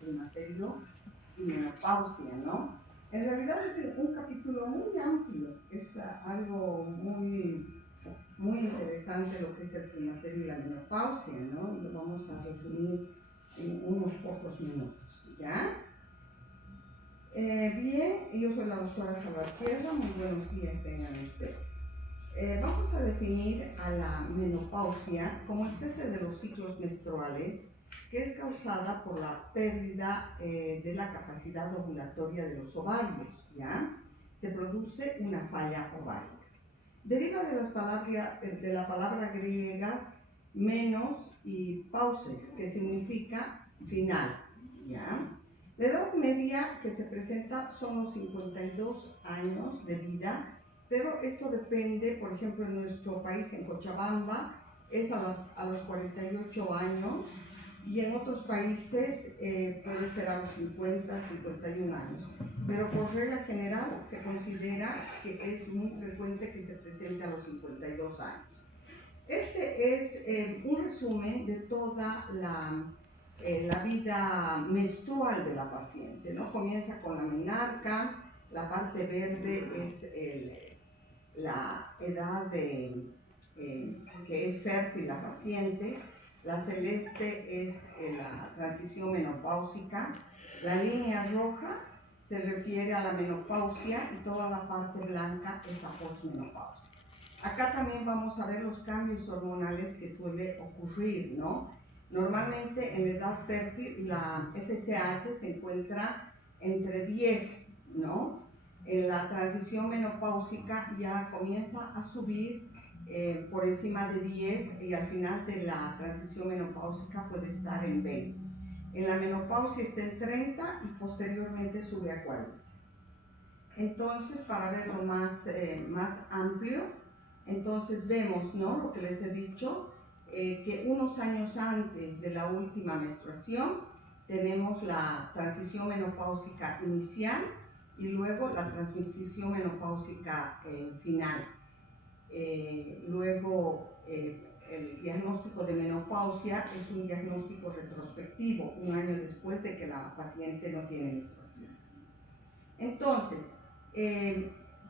climaterio y menopausia, ¿no? En realidad es un capítulo muy amplio, es algo muy interesante lo que es el climaterio y la menopausia, ¿no? Y lo vamos a resumir en unos pocos minutos, ¿ya? Bien, yo soy la doctora Salvatierra, muy buenos días tengan ustedes. Vamos a definir a la menopausia como el cese de los ciclos menstruales que es causada por la pérdida de la capacidad ovulatoria de los ovarios, ¿ya? Se produce una falla ovárica. Deriva de la palabra griega menos y pauses, que significa final, ¿ya? La edad media que se presenta son los 52 años de vida, pero esto depende, por ejemplo, en nuestro país, en Cochabamba, es a los 48 años, y en otros países puede ser a los 50, 51 años. Pero por regla general se considera que es muy frecuente que se presente a los 52 años. Este es un resumen de toda la vida menstrual de la paciente, ¿no? Comienza con la menarca, la parte verde es la edad que es fértil la paciente, la celeste es la transición menopáusica, la línea roja se refiere a la menopausia y toda la parte blanca es la posmenopausia. Acá también vamos a ver los cambios hormonales que suele ocurrir, ¿no? Normalmente en la edad fértil la FSH se encuentra entre 10, ¿no? En la transición menopáusica ya comienza a subir por encima de 10 y al final de la transición menopáusica puede estar en 20. En la menopausia está en 30 y posteriormente sube a 40. Entonces, para verlo más amplio, entonces vemos, ¿no? Lo que les he dicho, que unos años antes de la última menstruación tenemos la transición menopáusica inicial y luego la transición menopáusica final. Luego, el diagnóstico de menopausia es un diagnóstico retrospectivo, un año después de que la paciente no tiene menstruaciones. Entonces,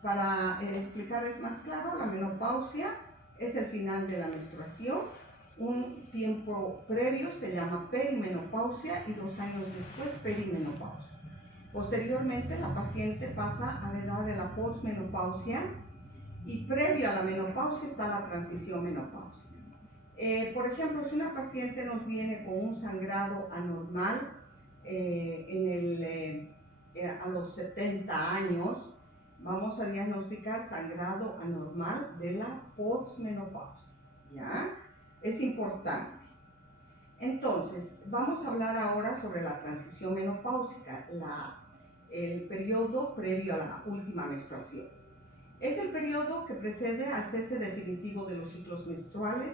para explicarles más claro, la menopausia es el final de la menstruación. Un tiempo previo se llama perimenopausia y 2 años después perimenopausia. Posteriormente, la paciente pasa a la edad de la posmenopausia y previo a la menopausia está la transición menopausia. Por ejemplo, si una paciente nos viene con un sangrado anormal a los 70 años, vamos a diagnosticar sangrado anormal de la posmenopausia, ¿ya? Es importante. Entonces, vamos a hablar ahora sobre la transición menopáusica, el periodo previo a la última menstruación. Es el periodo que precede al cese definitivo de los ciclos menstruales.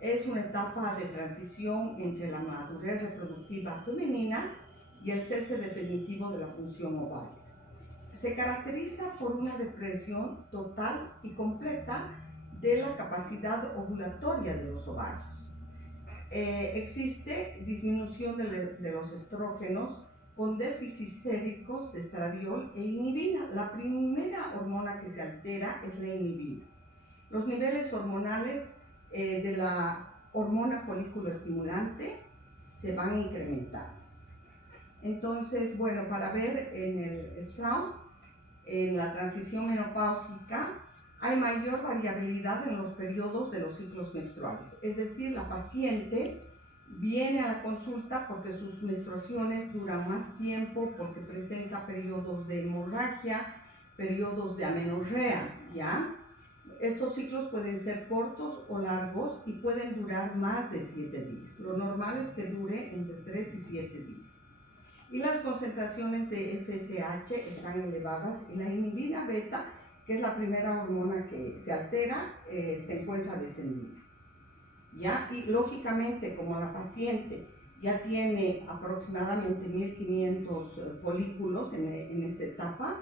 Es una etapa de transición entre la madurez reproductiva femenina y el cese definitivo de la función ovárica. Se caracteriza por una depresión total y completa de la capacidad ovulatoria de los ovarios. Existe disminución de los estrógenos con déficits séricos de estradiol e inhibina. La primera hormona que se altera es la inhibina. Los niveles hormonales de la hormona folículo estimulante se van a incrementar. Entonces, bueno, para ver en el STRAUM, en la transición menopáusica, hay mayor variabilidad en los periodos de los ciclos menstruales. Es decir, la paciente viene a la consulta porque sus menstruaciones duran más tiempo, porque presenta periodos de hemorragia, periodos de amenorrea, ¿ya? Estos ciclos pueden ser cortos o largos y pueden durar más de 7 días. Lo normal es que dure entre 3 y 7 días. Y las concentraciones de FSH están elevadas y la inhibina beta, que es la primera hormona que se altera, se encuentra descendida. ¿Ya? Y lógicamente, como la paciente ya tiene aproximadamente 1500 folículos en esta etapa,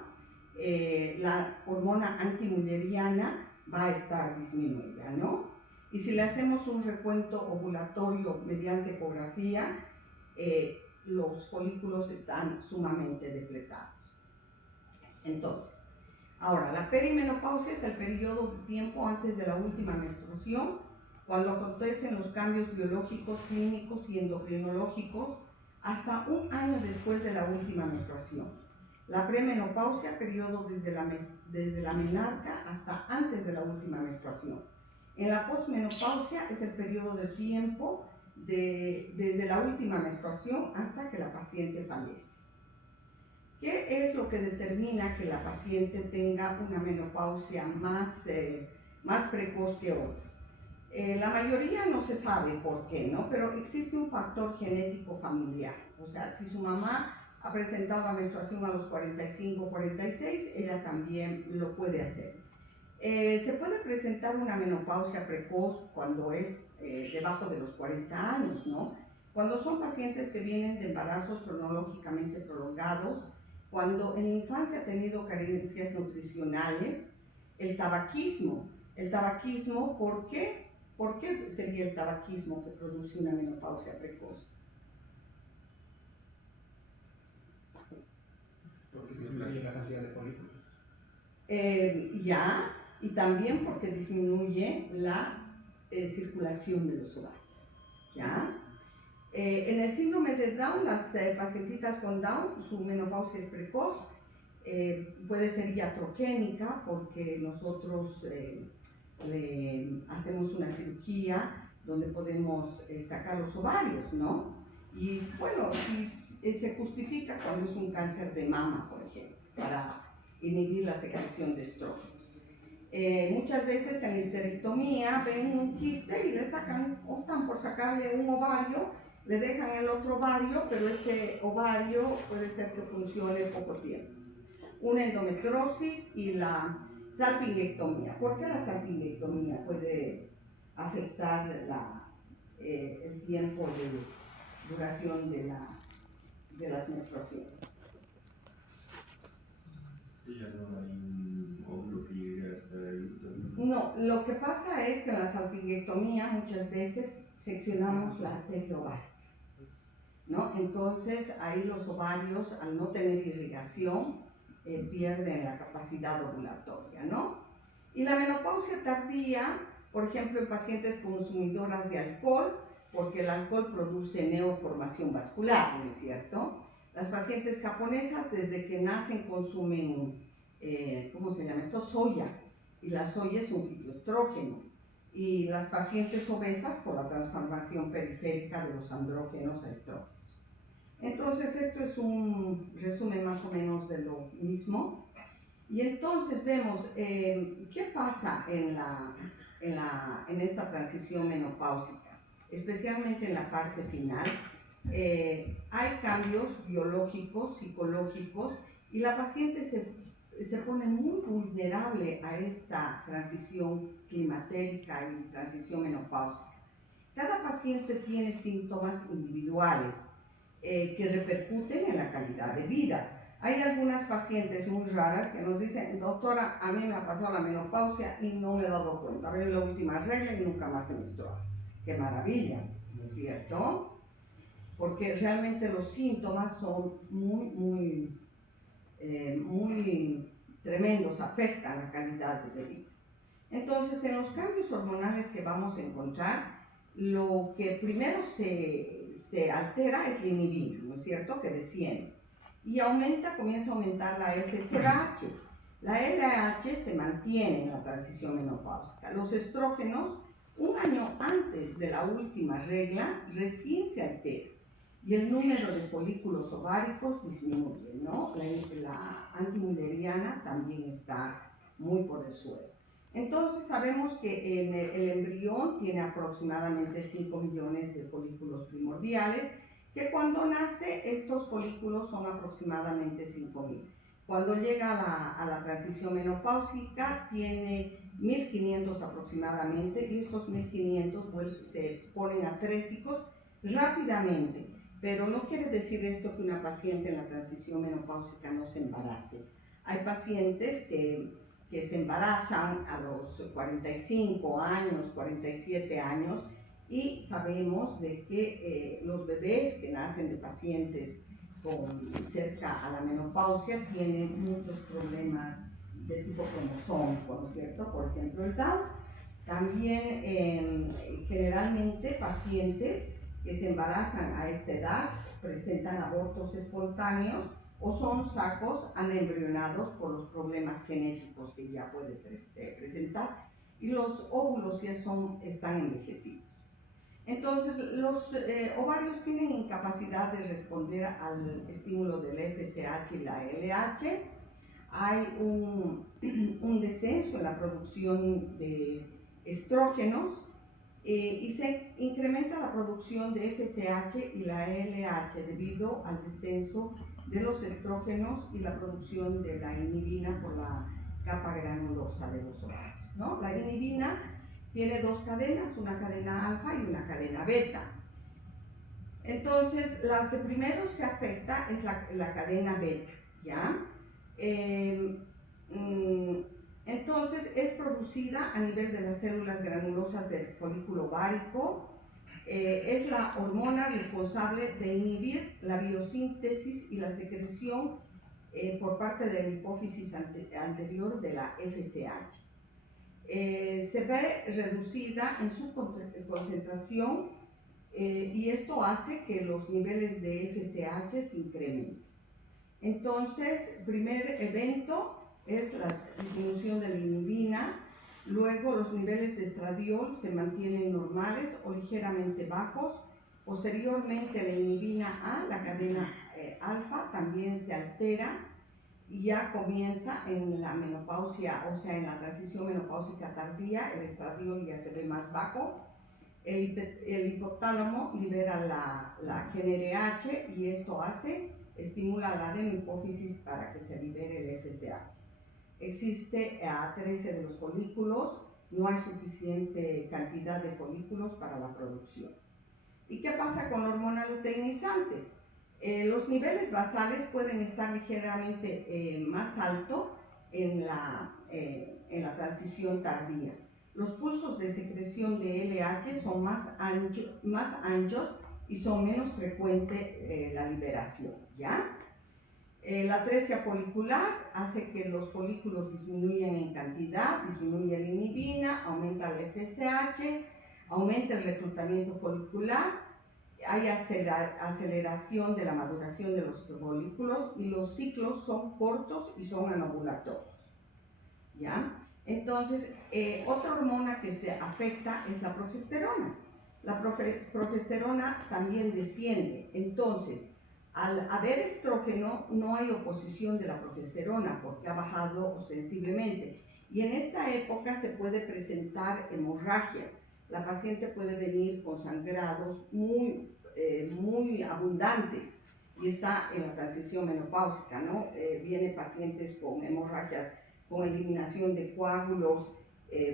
la hormona antimülleriana va a estar disminuida, ¿no? Y si le hacemos un recuento ovulatorio mediante ecografía, los folículos están sumamente depletados. Entonces, ahora, la perimenopausia es el periodo de tiempo antes de la última menstruación, cuando acontecen los cambios biológicos, clínicos y endocrinológicos, hasta un año después de la última menstruación. La premenopausia, periodo desde la menarca hasta antes de la última menstruación. En la posmenopausia es el periodo de tiempo desde la última menstruación hasta que la paciente fallece. ¿Qué es lo que determina que la paciente tenga una menopausia más precoz que otras? La mayoría no se sabe por qué, ¿no? Pero existe un factor genético familiar. O sea, si su mamá ha presentado la menstruación a los 45 o 46, ella también lo puede hacer. Se puede presentar una menopausia precoz cuando es debajo de los 40 años, ¿no? Cuando son pacientes que vienen de embarazos cronológicamente prolongados, cuando en la infancia ha tenido carencias nutricionales, el tabaquismo, ¿por qué? ¿Por qué sería el tabaquismo que produce una menopausia precoz? Porque disminuye la cantidad de folículos. Y también porque disminuye la circulación de los ovarios, ¿ya? En el síndrome de Down, las pacientitas con Down, su menopausia es precoz, puede ser iatrogénica porque nosotros le hacemos una cirugía donde podemos sacar los ovarios, ¿no? Y bueno, se justifica cuando es un cáncer de mama, por ejemplo, para inhibir la secreción de estrógenos. Muchas veces en la histerectomía ven un quiste y le optan por sacarle un ovario, le dejan el otro ovario, pero ese ovario puede ser que funcione poco tiempo. Una endometriosis y la salpingectomía. ¿Por qué la salpingectomía puede afectar el tiempo de duración de las menstruaciones? Y ya no hay un óvulo que llegue hasta el útero. No, lo que pasa es que en la salpingectomía muchas veces seccionamos la arteria ovárica, ¿no? Entonces ahí los ovarios, al no tener irrigación, pierden la capacidad ovulatoria, ¿no? Y la menopausia tardía, por ejemplo, en pacientes consumidoras de alcohol, porque el alcohol produce neoformación vascular, ¿no es cierto? Las pacientes japonesas desde que nacen consumen, ¿cómo se llama esto? Soya, y la soya es un fitoestrógeno. Y las pacientes obesas por la transformación periférica de los andrógenos a estrógenos. Entonces esto es un resumen más o menos de lo mismo. Y entonces vemos qué pasa en esta transición menopáusica, especialmente en la parte final. Hay cambios biológicos, psicológicos, y la paciente se pone muy vulnerable a esta transición climatérica y transición menopáusica. Cada paciente tiene síntomas individuales que repercuten en la calidad de vida. Hay algunas pacientes muy raras que nos dicen: doctora, a mí me ha pasado la menopausia y no me he dado cuenta, a ver la última regla y nunca más he menstruado. ¡Qué maravilla! ¿No es cierto? Porque realmente los síntomas son muy tremendos, afectan la calidad de vida. Entonces, en los cambios hormonales que vamos a encontrar, lo que primero se altera es la inhibina, ¿no es cierto?, que desciende. Y comienza a aumentar la FSH. La LH se mantiene en la transición menopáusica. Los estrógenos, un año antes de la última regla, recién se altera. Y el número de folículos ováricos disminuye, ¿no? La antimülleriana también está muy por el suelo. Entonces sabemos que el embrión tiene aproximadamente 5 millones de folículos primordiales, que cuando nace estos folículos son aproximadamente 5.000. Cuando llega a la transición menopáusica tiene 1.500 aproximadamente, y estos 1.500 se ponen atrésicos rápidamente. Pero no quiere decir esto que una paciente en la transición menopáusica no se embarace. Hay pacientes que se embarazan a los 45 años, 47 años, y sabemos de que los bebés que nacen de pacientes cerca a la menopausia tienen muchos problemas de tipo cromosómico, ¿no es cierto? Por ejemplo, el Down. También generalmente pacientes que se embarazan a esta edad presentan abortos espontáneos o son sacos anembrionados por los problemas genéticos que ya puede presentar, y los óvulos ya están envejecidos. Entonces, los ovarios tienen incapacidad de responder al estímulo del FSH y la LH. Hay un descenso en la producción de estrógenos y se incrementa la producción de FSH y la LH debido al descenso de los estrógenos y la producción de la inhibina por la capa granulosa de los ovarios, ¿no? La inhibina tiene dos cadenas, una cadena alfa y una cadena beta. Entonces, la que primero se afecta es la cadena beta, ¿ya? Entonces, es producida a nivel de las células granulosas del folículo ovárico. Es la hormona responsable de inhibir la biosíntesis y la secreción por parte de la hipófisis anterior de la FSH. Se ve reducida en su concentración y esto hace que los niveles de FSH se incrementen. Entonces, primer evento es la disminución de la inhibina, luego los niveles de estradiol se mantienen normales o ligeramente bajos, posteriormente la inhibina A, la cadena alfa, también se altera y ya comienza en la menopausia, o sea, en la transición menopáusica tardía, el estradiol ya se ve más bajo. El hipotálamo libera la GnRH y esto estimula la adenohipófisis para que se libere el FSH. Existe a 13 de los folículos, no hay suficiente cantidad de folículos para la producción. ¿Y qué pasa con la hormona luteinizante? Los niveles basales pueden estar ligeramente más altos en la transición tardía. Los pulsos de secreción de LH son más anchos y son menos frecuente la liberación, ¿ya? La atresia folicular hace que los folículos disminuyan en cantidad, disminuye la inhibina, aumenta el FSH, aumenta el reclutamiento folicular, hay aceleración de la maduración de los folículos y los ciclos son cortos y son anovulatorios, ¿ya? Entonces, otra hormona que se afecta es la progesterona. La progesterona también desciende. Entonces, al haber estrógeno, no hay oposición de la progesterona porque ha bajado ostensiblemente. Y en esta época se puede presentar hemorragias. La paciente puede venir con sangrados muy abundantes y está en la transición menopáusica, ¿no? Viene pacientes con hemorragias, con eliminación de coágulos,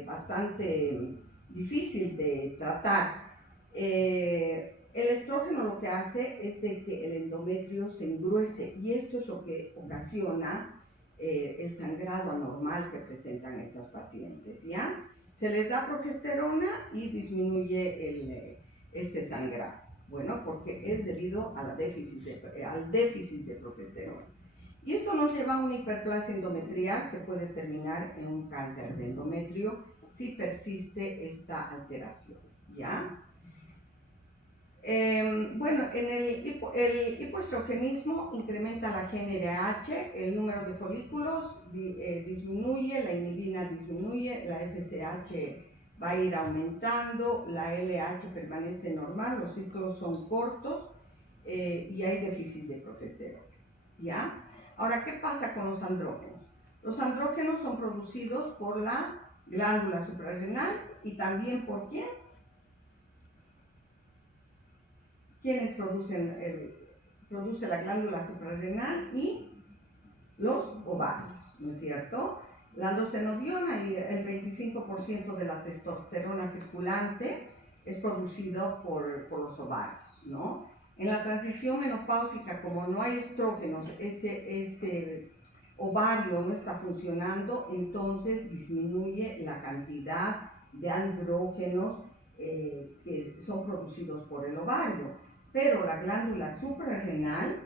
bastante difícil de tratar. El estrógeno lo que hace es de que el endometrio se engruese y esto es lo que ocasiona el sangrado anormal que presentan estas pacientes, ¿ya? Se les da progesterona y disminuye este sangrado. Bueno, porque es debido al déficit de progesterona. Y esto nos lleva a una hiperplasia endometrial que puede terminar en un cáncer de endometrio si persiste esta alteración, ¿ya? Bueno, el hipoestrogenismo incrementa la GnRH, el número de folículos disminuye, la inhibina disminuye, la FSH va a ir aumentando, la LH permanece normal, los ciclos son cortos y hay déficit de progesterona, ¿ya? Ahora, ¿qué pasa con los andrógenos? Los andrógenos son producidos por la glándula suprarrenal y también por ¿quién? ¿Quiénes produce la glándula suprarrenal? Y los ovarios, ¿no es cierto? La androstenediona y el 25% de la testosterona circulante es producido por los ovarios, ¿no? En la transición menopáusica, como no hay estrógenos, ese ovario no está funcionando, entonces disminuye la cantidad de andrógenos que son producidos por el ovario, pero la glándula suprarrenal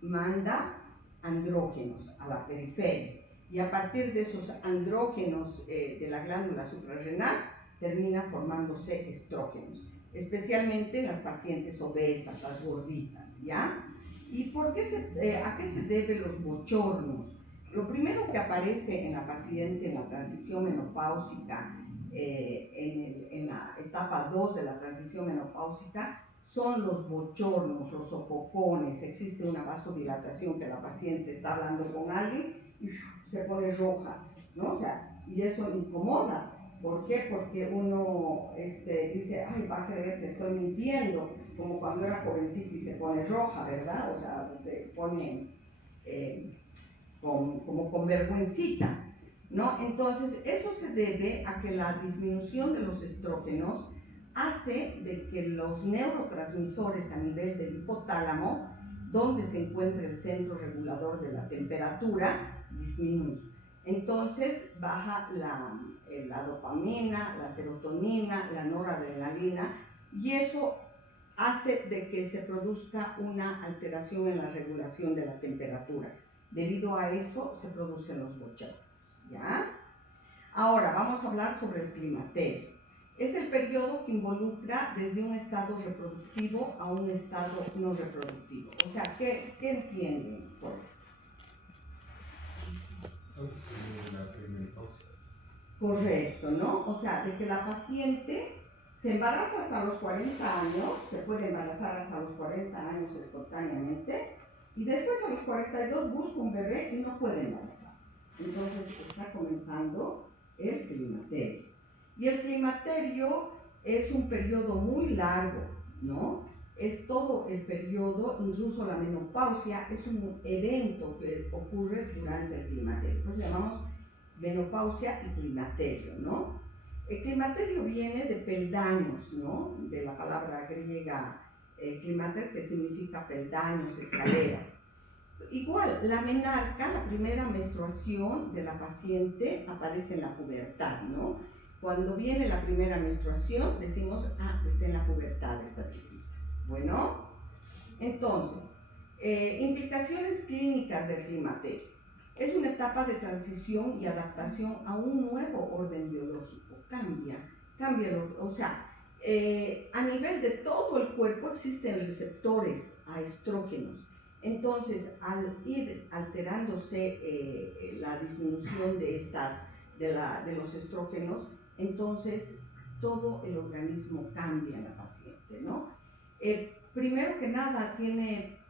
manda andrógenos a la periferia y a partir de esos andrógenos de la glándula suprarrenal termina formándose estrógenos, especialmente en las pacientes obesas, las gorditas, ¿ya? ¿Y a qué se deben los bochornos? Lo primero que aparece en la paciente en la transición menopáusica, en la etapa 2 de la transición menopáusica, son los bochornos, los sofocones. Existe una vasodilatación que la paciente está hablando con alguien y se pone roja, ¿no? O sea, y eso incomoda. ¿Por qué? Porque uno dice, ay, va a creer que estoy mintiendo, como cuando era jovencita y se pone roja, ¿verdad? O sea, se pone como con vergüencita, ¿no? Entonces, eso se debe a que la disminución de los estrógenos hace de que los neurotransmisores a nivel del hipotálamo, donde se encuentra el centro regulador de la temperatura, disminuye. Entonces baja la dopamina, la serotonina, la noradrenalina, y eso hace de que se produzca una alteración en la regulación de la temperatura. Debido a eso se producen los bochornos, ¿ya? Ahora vamos a hablar sobre el climaterio. Es el periodo que involucra desde un estado reproductivo a un estado no reproductivo. O sea, ¿qué entienden por esto? La premenopausia. Correcto, ¿no? O sea, de que la paciente se embaraza hasta los 40 años, se puede embarazar hasta los 40 años espontáneamente, y después a los 42 busca un bebé y no puede embarazar. Entonces está comenzando el climaterio. Y el climaterio es un periodo muy largo, ¿no? Es todo el periodo, incluso la menopausia, es un evento que ocurre durante el climaterio. Pues llamamos menopausia y climaterio, ¿no? El climaterio viene de peldaños, ¿no? De la palabra griega climater, que significa peldaños, escalera. Igual, la menarca, la primera menstruación de la paciente, aparece en la pubertad, ¿no? Cuando viene la primera menstruación, decimos, está en la pubertad esta chiquita. Bueno, entonces, implicaciones clínicas del climaterio. Es una etapa de transición y adaptación a un nuevo orden biológico. Cambia, o sea, a nivel de todo el cuerpo existen receptores a estrógenos. Entonces, al ir alterándose la disminución de los estrógenos, entonces todo el organismo cambia en la paciente, ¿no? Primero que nada,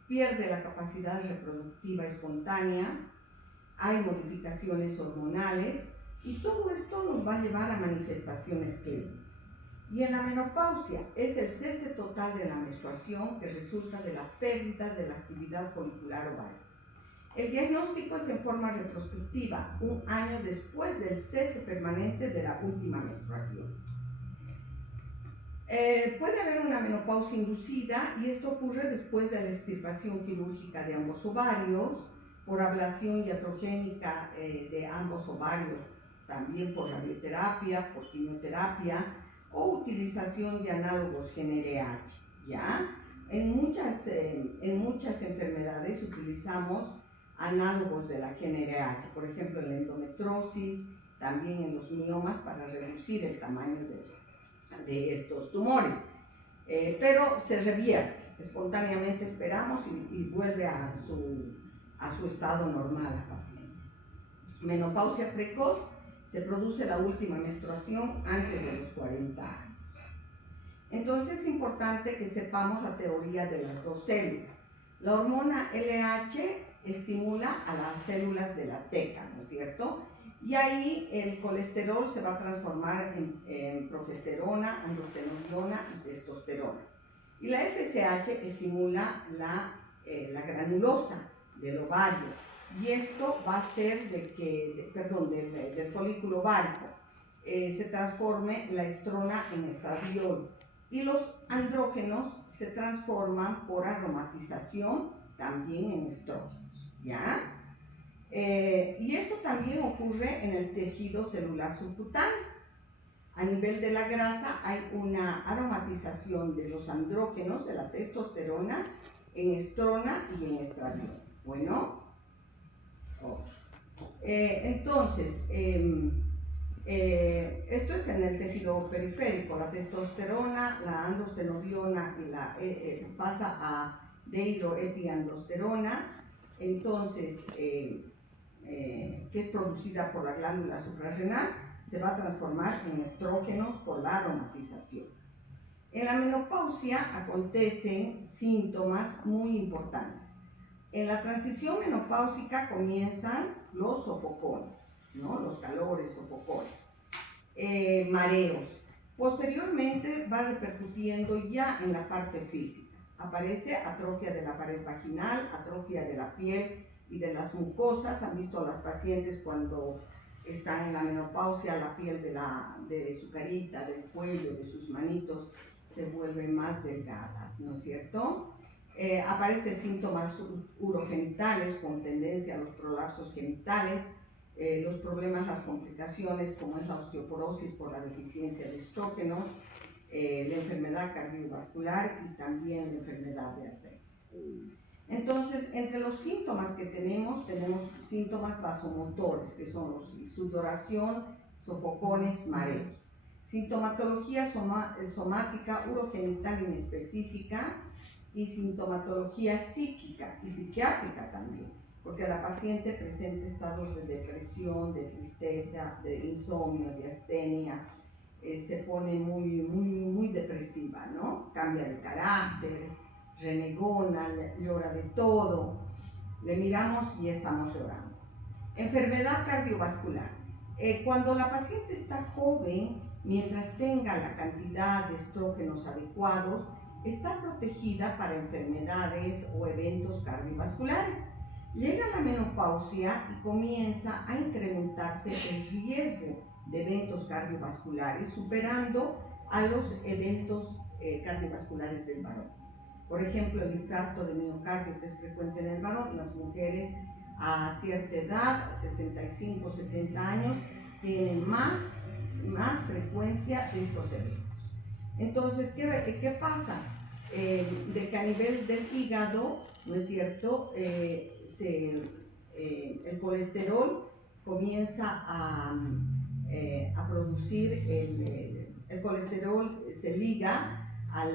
pierde la capacidad reproductiva espontánea, hay modificaciones hormonales y todo esto nos va a llevar a manifestaciones clínicas. Y en la menopausia es el cese total de la menstruación que resulta de la pérdida de la actividad folicular ovárica. El diagnóstico es en forma retrospectiva, un año después del cese permanente de la última menstruación. Puede haber una menopausia inducida y esto ocurre después de la extirpación quirúrgica de ambos ovarios, por ablación iatrogénica de ambos ovarios, también por radioterapia, por quimioterapia o utilización de análogos GnRH, ¿ya? En muchas enfermedades utilizamos análogos de la GnRH, por ejemplo en la endometriosis, también en los miomas para reducir el tamaño de estos tumores, pero se revierte, espontáneamente esperamos y vuelve a su estado normal la paciente. Menopausia precoz, se produce la última menstruación antes de los 40 años. Entonces es importante que sepamos la teoría de las dos células. La hormona LH estimula a las células de la teca, ¿no es cierto? Y ahí el colesterol se va a transformar en progesterona, androstenediona y testosterona. Y la FSH estimula la granulosa del ovario. Y esto va a hacer del folículo ovárico, se transforme la estrona en estradiol. Y los andrógenos se transforman por aromatización también en estrógenos, ¿ya? Y esto también ocurre en el tejido celular subcutáneo. A nivel de la grasa hay una aromatización de los andrógenos, de la testosterona, en estrona y en estradiol. Bueno, entonces, esto es en el tejido periférico. La testosterona, la androstenediona y pasa a dehidroepiandrosterona, entonces, que es producida por la glándula suprarrenal, se va a transformar en estrógenos por la aromatización. En la menopausia acontecen síntomas muy importantes. En la transición menopáusica comienzan los sofocones, ¿no? Los calores, sofocones, mareos. Posteriormente va repercutiendo ya en la parte física. Aparece atrofia de la pared vaginal, atrofia de la piel y de las mucosas. Han visto a las pacientes cuando están en la menopausia, la piel de su carita, del cuello, de sus manitos se vuelven más delgadas, ¿no es cierto? Aparecen síntomas urogenitales con tendencia a los prolapsos genitales, los problemas, las complicaciones como es la osteoporosis por la deficiencia de estrógenos, la enfermedad cardiovascular y también la enfermedad de Alzheimer. Entonces, entre los síntomas que tenemos síntomas vasomotores, que son sudoración, sofocones, mareos. Sintomatología somática, urogenital inespecífica y sintomatología psíquica y psiquiátrica también, porque la paciente presenta estados de depresión, de tristeza, de insomnio, de astenia, se pone muy depresiva, ¿no? Cambia de carácter, renegona, llora de todo, le miramos y estamos llorando. Enfermedad cardiovascular. Cuando la paciente está joven, mientras tenga la cantidad de estrógenos adecuados, está protegida para enfermedades o eventos cardiovasculares. Llega la menopausia y comienza a incrementarse el riesgo de eventos cardiovasculares, superando a los eventos cardiovasculares del varón. Por ejemplo, el infarto de miocardio, que es frecuente en el varón, las mujeres a cierta edad, 65, 70 años, tienen más frecuencia de estos eventos. Entonces, ¿qué pasa? De que a nivel del hígado, ¿no es cierto? El colesterol comienza a producir, el colesterol se liga a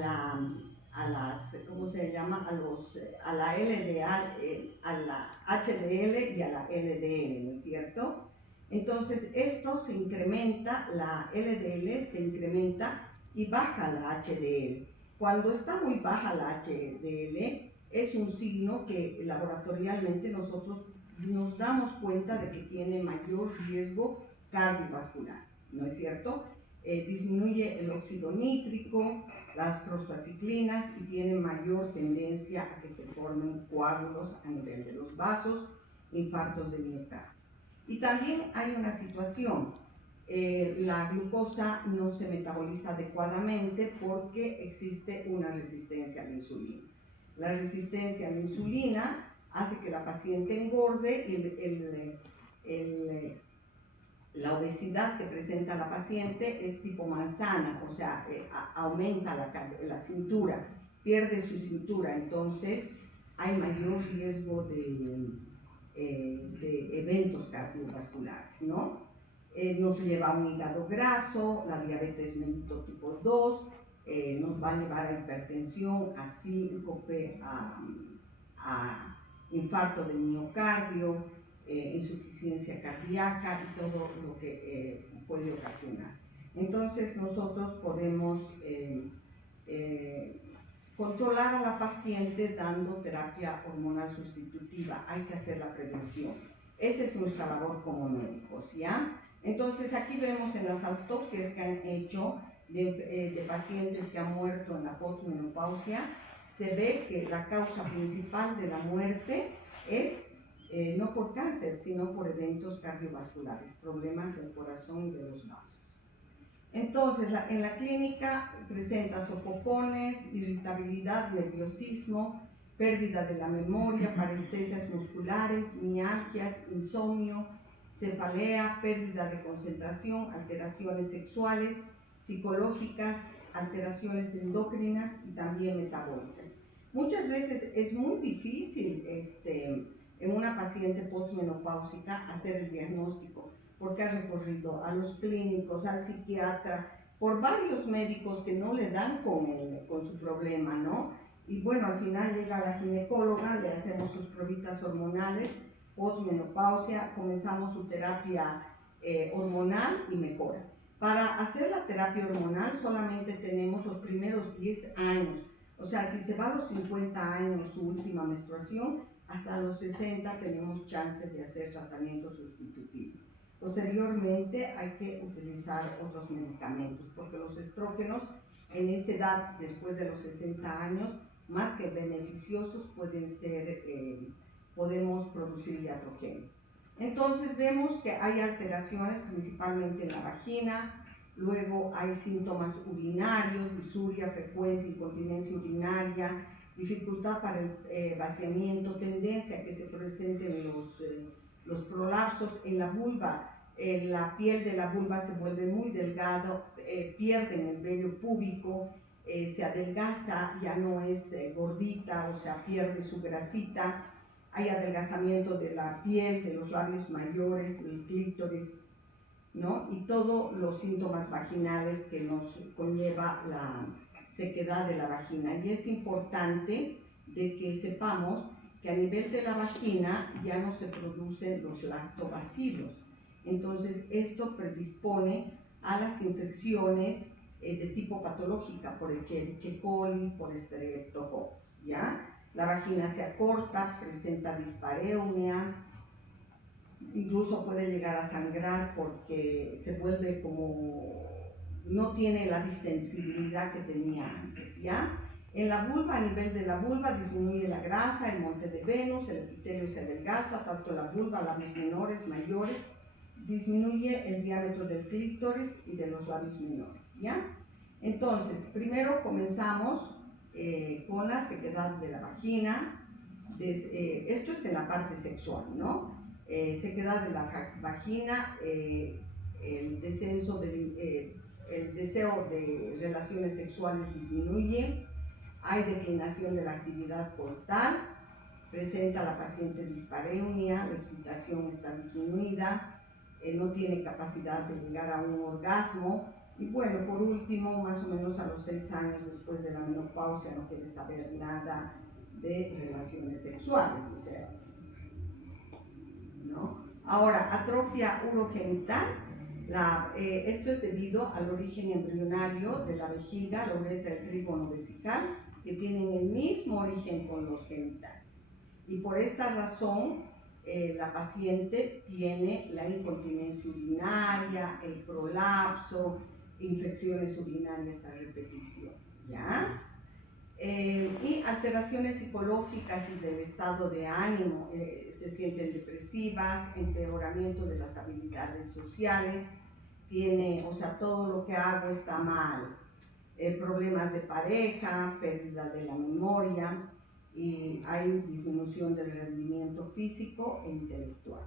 las, ¿cómo se llama? A la a la HDL y a la LDL, ¿no es cierto? Entonces esto se incrementa, la LDL se incrementa y baja la HDL. Cuando está muy baja la HDL, es un signo que laboratorialmente nosotros nos damos cuenta de que tiene mayor riesgo cardiovascular, ¿no es cierto? Disminuye el óxido nítrico, las prostaciclinas y tiene mayor tendencia a que se formen coágulos a nivel de los vasos, infartos de miocardio. Y también hay una situación, la glucosa no se metaboliza adecuadamente porque existe una resistencia a la insulina. La resistencia a la insulina hace que la paciente engorde. La obesidad que presenta la paciente es tipo manzana, o sea, aumenta la cintura, pierde su cintura, entonces hay mayor riesgo de eventos cardiovasculares, ¿no? Nos lleva a un hígado graso, la diabetes mellitus tipo 2, nos va a llevar a hipertensión, a síncope, a infarto de miocardio, insuficiencia cardíaca y todo lo que puede ocasionar. Entonces nosotros podemos controlar a la paciente dando terapia hormonal sustitutiva. Hay que hacer la prevención. Esa es nuestra labor como médicos, ¿ya? Entonces aquí vemos en las autopsias que han hecho de pacientes que han muerto en la posmenopausia, se ve que la causa principal de la muerte es no por cáncer, sino por eventos cardiovasculares, problemas del corazón y de los vasos. Entonces, en la clínica presenta sofocones, irritabilidad, nerviosismo, pérdida de la memoria, parestesias musculares, mialgias, insomnio, cefalea, pérdida de concentración, alteraciones sexuales, psicológicas, alteraciones endocrinas y también metabólicas. Muchas veces es muy difícil en una paciente postmenopáusica hacer el diagnóstico porque ha recorrido a los clínicos, al psiquiatra, por varios médicos que no le dan con su problema, ¿no? Y bueno, al final llega la ginecóloga, le hacemos sus pruebas hormonales, postmenopausia, comenzamos su terapia hormonal y mejora. Para hacer la terapia hormonal solamente tenemos los primeros 10 años, o sea, si se va a los 50 años su última menstruación, hasta los 60 tenemos chance de hacer tratamiento sustitutivo. Posteriormente hay que utilizar otros medicamentos, porque los estrógenos en esa edad, después de los 60 años, más que beneficiosos, podemos producir iatrogenia. Entonces vemos que hay alteraciones principalmente en la vagina, luego hay síntomas urinarios, disuria, frecuencia, incontinencia urinaria, dificultad para el vaciamiento, tendencia a que se presenten los prolapsos en la vulva. La piel de la vulva se vuelve muy delgada, pierden el vello púbico, se adelgaza, ya no es gordita, o sea, pierde su grasita. Hay adelgazamiento de la piel, de los labios mayores, del clítoris, ¿no? Y todos los síntomas vaginales que nos conlleva la sequedad de la vagina. Y es importante de que sepamos que a nivel de la vagina ya no se producen los lactobacilos. Entonces esto predispone a las infecciones de tipo patológica por Escherichia coli, por Streptococcus, ¿ya? La vagina se acorta, presenta dispareunia, incluso puede llegar a sangrar porque se vuelve como, no tiene la distensibilidad que tenía antes, ¿ya? En la vulva, a nivel de la vulva, disminuye la grasa, el monte de Venus, el epitelio se adelgaza, tanto la vulva, labios menores, mayores, disminuye el diámetro del clítoris y de los labios menores, ¿ya? Entonces, primero comenzamos con la sequedad de la vagina. Esto es en la parte sexual, ¿no? Sequedad de la vagina, el deseo de relaciones sexuales disminuye, hay declinación de la actividad coital, presenta la paciente dispareunia, la excitación está disminuida, no tiene capacidad de llegar a un orgasmo. Y bueno, por último, más o menos a los 6 años después de la menopausia no quiere saber nada de relaciones sexuales, ¿no? Ahora, atrofia urogenital. Esto es debido al origen embrionario de la vejiga, la uretra, el trígono vesical, que tienen el mismo origen con los genitales. Y por esta razón, la paciente tiene la incontinencia urinaria, el prolapso, infecciones urinarias a repetición, ¿ya? Y alteraciones psicológicas y del estado de ánimo, se sienten depresivas, empeoramiento de las habilidades sociales, o sea, todo lo que hago está mal, problemas de pareja, pérdida de la memoria, y hay disminución del rendimiento físico e intelectual.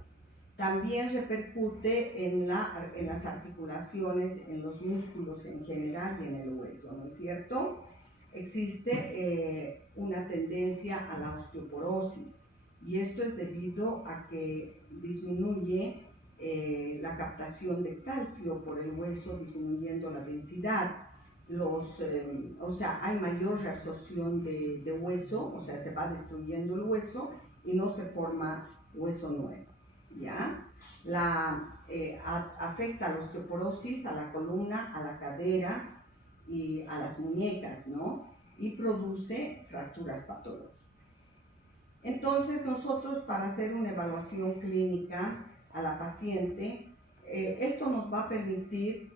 También repercute en las articulaciones, en los músculos en general y en el hueso, ¿no es cierto? Existe una tendencia a la osteoporosis y esto es debido a que disminuye la captación de calcio por el hueso, disminuyendo la densidad. O sea, hay mayor reabsorción de hueso, o sea, se va destruyendo el hueso y no se forma hueso nuevo, ¿ya? Afecta a la osteoporosis, a la columna, a la cadera y a las muñecas, ¿no? Y produce fracturas patológicas. Entonces, nosotros para hacer una evaluación clínica a la paciente, esto nos va a permitir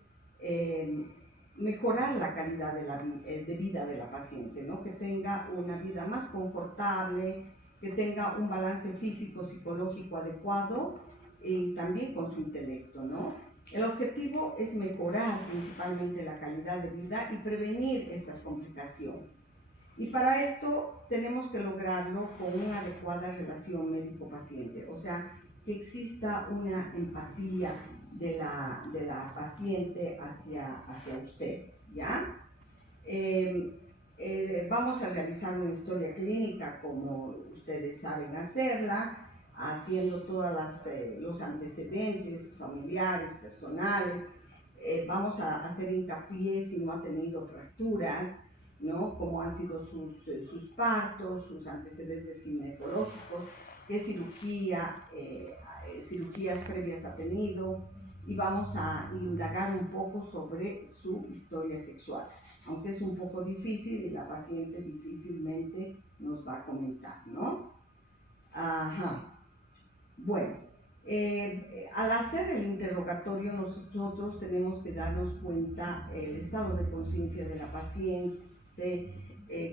mejorar la calidad de vida de la paciente, ¿no? Que tenga una vida más confortable, que tenga un balance físico, psicológico adecuado y también con su intelecto, ¿no? El objetivo es mejorar principalmente la calidad de vida y prevenir estas complicaciones. Y para esto tenemos que lograrlo con una adecuada relación médico-paciente, o sea, que exista una empatía de la paciente hacia ustedes, ¿ya? Vamos a realizar una historia clínica como ustedes saben hacerla, haciendo todos los antecedentes familiares, personales. Vamos a hacer hincapié si no ha tenido fracturas, ¿no? Cómo han sido sus partos, sus antecedentes ginecológicos, qué cirugías previas ha tenido, y vamos a indagar un poco sobre su historia sexual, aunque es un poco difícil y la paciente difícilmente nos va a comentar, ¿no? Ajá. Bueno, al hacer el interrogatorio nosotros tenemos que darnos cuenta el estado de conciencia de la paciente,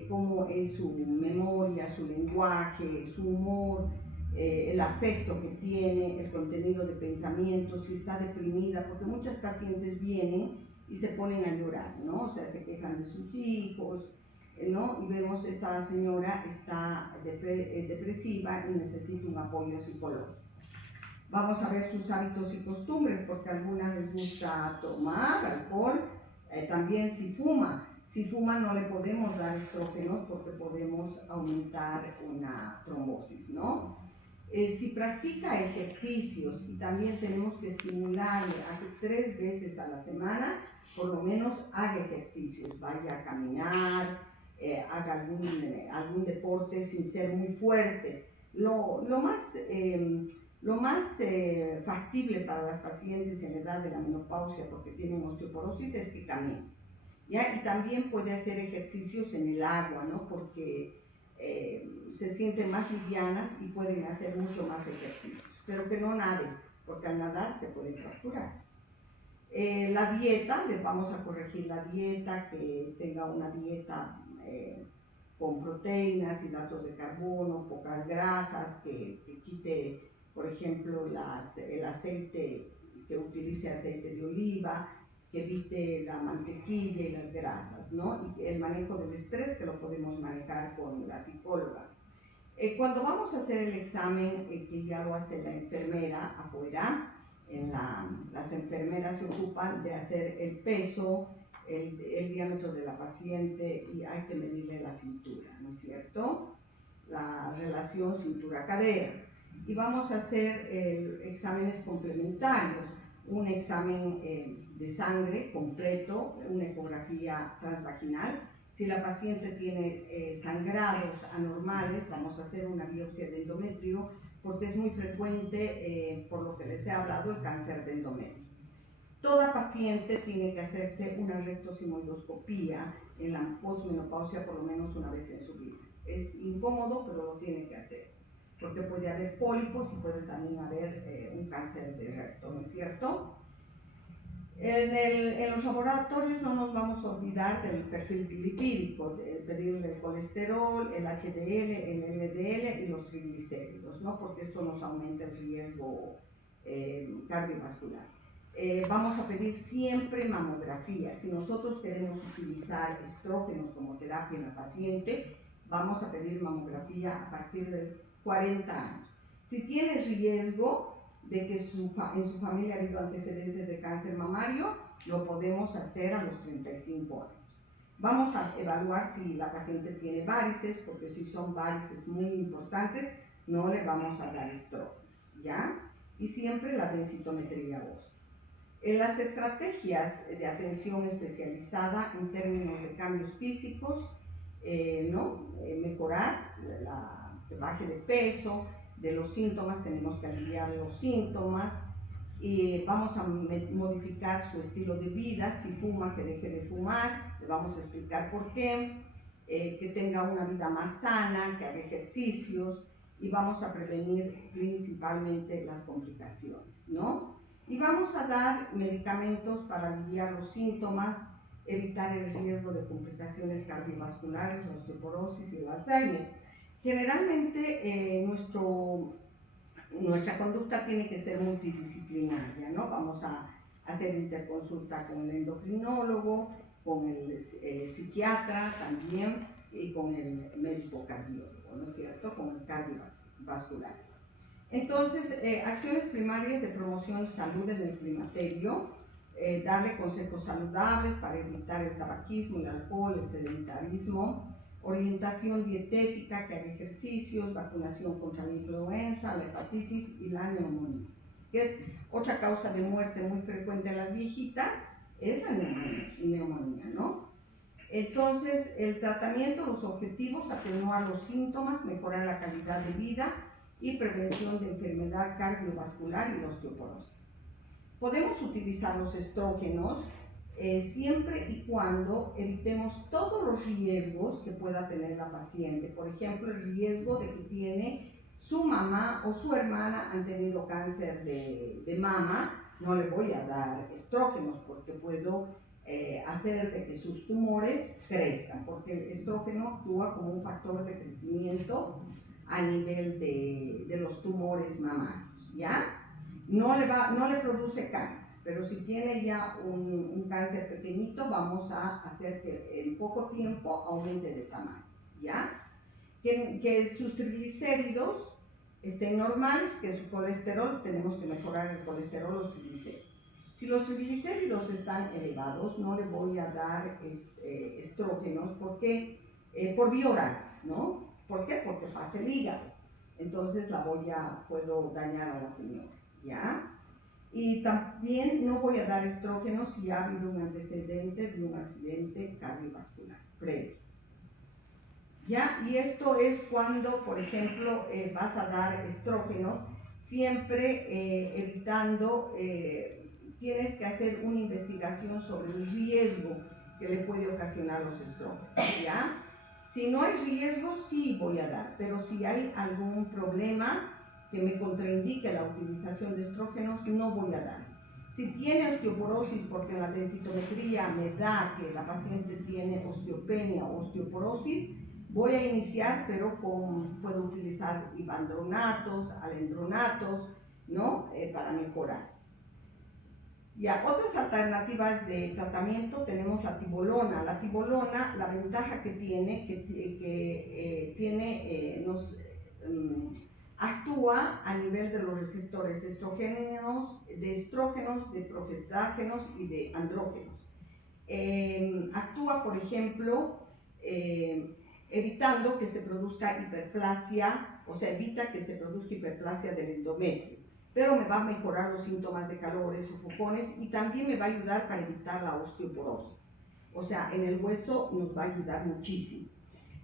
cómo es su memoria, su lenguaje, su humor, el afecto que tiene, el contenido de pensamiento, si está deprimida, porque muchas pacientes vienen y se ponen a llorar, ¿no? O sea, se quejan de sus hijos, ¿no? Y vemos esta señora está depresiva y necesita un apoyo psicológico. Vamos a ver sus hábitos y costumbres, porque a algunas les gusta tomar alcohol, también si fuma. Si fuma no le podemos dar estrógenos porque podemos aumentar una trombosis, ¿no? Si practica ejercicios, y también tenemos que estimularle a que 3 veces a la semana por lo menos haga ejercicios, vaya a caminar, haga algún deporte sin ser muy fuerte. Lo más factible para las pacientes en la edad de la menopausia, porque tienen osteoporosis, es que caminen, ¿ya? Y también puede hacer ejercicios en el agua, ¿no? Porque se sienten más livianas y pueden hacer mucho más ejercicios, pero que no naden, porque al nadar se pueden fracturar. La dieta, les vamos a corregir la dieta, que tenga una dieta con proteínas, hidratos de carbono, pocas grasas, que quite, por ejemplo, el aceite, que utilice aceite de oliva, que evite la mantequilla y las grasas, ¿no? Y el manejo del estrés, que lo podemos manejar con la psicóloga. Cuando vamos a hacer el examen, que ya lo hace la enfermera afuera, las enfermeras se ocupan de hacer el peso, el diámetro de la paciente, y hay que medirle la cintura, ¿no es cierto? La relación cintura-cadera. Y vamos a hacer exámenes complementarios, un examen de sangre completo, una ecografía transvaginal. Si la paciente tiene sangrados anormales, vamos a hacer una biopsia de endometrio, porque es muy frecuente, por lo que les he hablado, el cáncer de endometrio. Toda paciente tiene que hacerse una rectosigmoidoscopía en la posmenopausia por lo menos una vez en su vida. Es incómodo, pero lo tiene que hacer, porque puede haber pólipos y puede también haber un cáncer de recto, ¿no es cierto? En los laboratorios no nos vamos a olvidar del perfil lipídico, de pedirle el colesterol, el HDL, el LDL y los triglicéridos, ¿no? Porque esto nos aumenta el riesgo cardiovascular. Vamos a pedir siempre mamografía. Si nosotros queremos utilizar estrógenos como terapia en la paciente, vamos a pedir mamografía a partir de 40 años. Si tiene riesgo de que en su familia ha habido antecedentes de cáncer mamario, lo podemos hacer a los 35 años. Vamos a evaluar si la paciente tiene varices, porque si son varices muy importantes, no le vamos a dar estrógenos, ¿ya? Y siempre la densitometría ósea. Las estrategias de atención especializada en términos de cambios físicos, mejorar que baje de peso, de los síntomas, tenemos que aliviar los síntomas, y vamos a modificar su estilo de vida. Si fuma, que deje de fumar, le vamos a explicar por qué, que tenga una vida más sana, que haga ejercicios, y vamos a prevenir principalmente las complicaciones, ¿no? Y vamos a dar medicamentos para aliviar los síntomas, evitar el riesgo de complicaciones cardiovasculares, la osteoporosis y el Alzheimer. Generalmente nuestra conducta tiene que ser multidisciplinaria, ¿no? Vamos a hacer interconsulta con el endocrinólogo, con el psiquiatra también, y con el médico cardiólogo, ¿no es cierto? Con el cardiovascular. Entonces, acciones primarias de promoción de salud en el climaterio, darle consejos saludables para evitar el tabaquismo, el alcohol, el sedentarismo, orientación dietética, que haga ejercicios, vacunación contra la influenza, la hepatitis y la neumonía, que es otra causa de muerte muy frecuente en las viejitas, es la neumonía, ¿no? Entonces, el tratamiento, los objetivos, atenuar los síntomas, mejorar la calidad de vida y prevención de enfermedad cardiovascular y la osteoporosis. Podemos utilizar los estrógenos siempre y cuando evitemos todos los riesgos que pueda tener la paciente. Por ejemplo, el riesgo de que tiene su mamá o su hermana han tenido cáncer de mama, no le voy a dar estrógenos porque puedo hacer de que sus tumores crezcan, porque el estrógeno actúa como un factor de crecimiento a nivel de los tumores mamarios, ¿ya? No le produce cáncer, pero si tiene ya un cáncer pequeñito, vamos a hacer que en poco tiempo aumente de tamaño, ¿ya? Que sus triglicéridos estén normales, que su colesterol, tenemos que mejorar el colesterol, los triglicéridos. Si los triglicéridos están elevados, no le voy a dar estrógenos porque, por vía oral, ¿no? ¿Por qué? Porque pasa el hígado. Entonces puedo dañar a la señora, ¿ya? Y también no voy a dar estrógenos si ha habido un antecedente de un accidente cardiovascular previo. ¿Ya? Y esto es cuando, por ejemplo, vas a dar estrógenos, siempre evitando, tienes que hacer una investigación sobre el riesgo que le puede ocasionar los estrógenos, ¿ya? Si no hay riesgo, sí voy a dar, pero si hay algún problema que me contraindique la utilización de estrógenos, no voy a dar. Si tiene osteoporosis, porque en la densitometría me da que la paciente tiene osteopenia o osteoporosis, voy a iniciar, pero puedo utilizar ivandronatos, alendronatos, ¿no? Para mejorar. Ya, otras alternativas de tratamiento tenemos la tibolona. La tibolona, la ventaja que tiene, actúa a nivel de los receptores estrógenos, de progestágenos y de andrógenos. Actúa, por ejemplo, evitando que se produzca hiperplasia, o sea, evita que se produzca hiperplasia del endometrio, pero me va a mejorar los síntomas de calores, sofocones, y también me va a ayudar para evitar la osteoporosis. O sea, en el hueso nos va a ayudar muchísimo.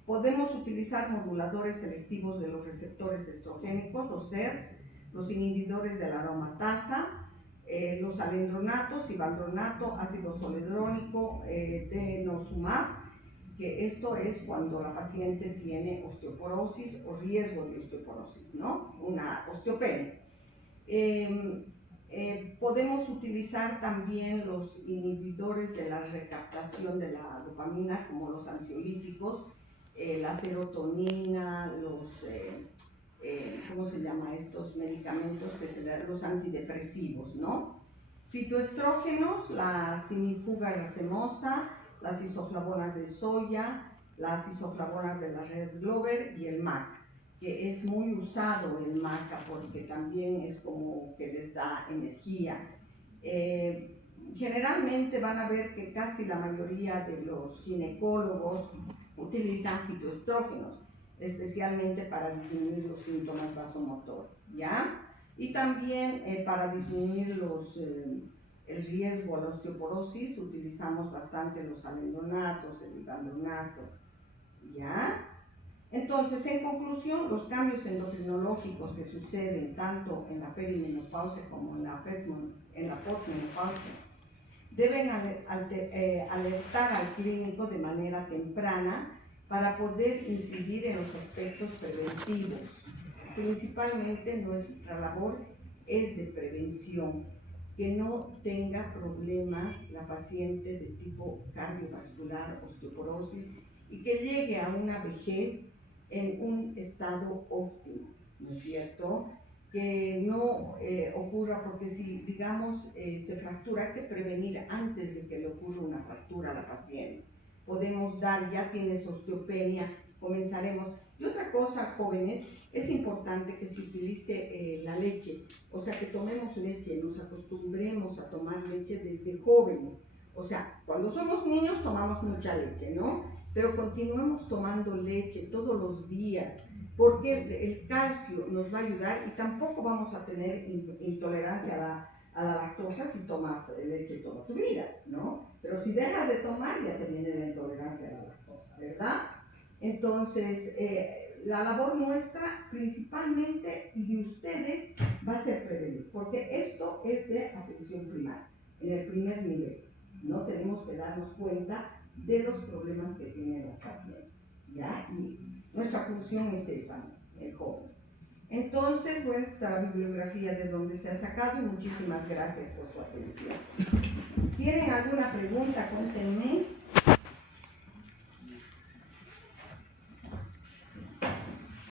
Podemos utilizar moduladores selectivos de los receptores estrogénicos, los SERT, los inhibidores de la aromatasa, los alendronatos, ivandronato, ácido zoledrónico, denosumab, que esto es cuando la paciente tiene osteoporosis o riesgo de osteoporosis, ¿no? Una osteopenia. Podemos utilizar también los inhibidores de la recaptación de la dopamina, como los ansiolíticos, la serotonina, ¿cómo se llama estos medicamentos? Los antidepresivos, ¿no? Fitoestrógenos, la simifuga racemosa, las isoflavonas de soya, las isoflavonas de la red Glover y el maca, que es muy usado el maca porque también es como que les da energía. Generalmente van a ver que casi la mayoría de los ginecólogos utilizan fitoestrógenos, especialmente para disminuir los síntomas vasomotores, ¿ya? Y también para disminuir el riesgo a la osteoporosis utilizamos bastante los alendronatos, el ivandronato, ¿ya? Entonces, en conclusión, los cambios endocrinológicos que suceden tanto en la perimenopausia como en la posmenopausia deben alertar al clínico de manera temprana para poder incidir en los aspectos preventivos. Principalmente nuestra labor es de prevención, que no tenga problemas la paciente de tipo cardiovascular, osteoporosis, y que llegue a una vejez en un estado óptimo, ¿no es cierto? Que no ocurra, porque si, digamos, se fractura, hay que prevenir antes de que le ocurra una fractura a la paciente. Podemos dar, ya tienes osteopenia, comenzaremos, Y otra cosa, jóvenes, es importante que se utilice la leche, o sea, que tomemos leche, nos acostumbremos a tomar leche desde jóvenes. O sea, cuando somos niños tomamos mucha leche, ¿no? Pero continuemos tomando leche todos los días, porque el calcio nos va a ayudar y tampoco vamos a tener intolerancia a la lactosa si tomas leche toda tu vida, ¿no? Pero si dejas de tomar ya te viene la intolerancia a la lactosa, ¿verdad? Entonces, la labor nuestra principalmente y de ustedes va a ser prevenir, porque esto es de atención primaria, en el primer nivel. No tenemos que darnos cuenta de los problemas que tienen los pacientes, ¿ya? Y nuestra función es esa, el joven. Entonces, bueno, esta bibliografía de donde se ha sacado y muchísimas gracias por su atención. ¿Tienen alguna pregunta? Cuéntenme.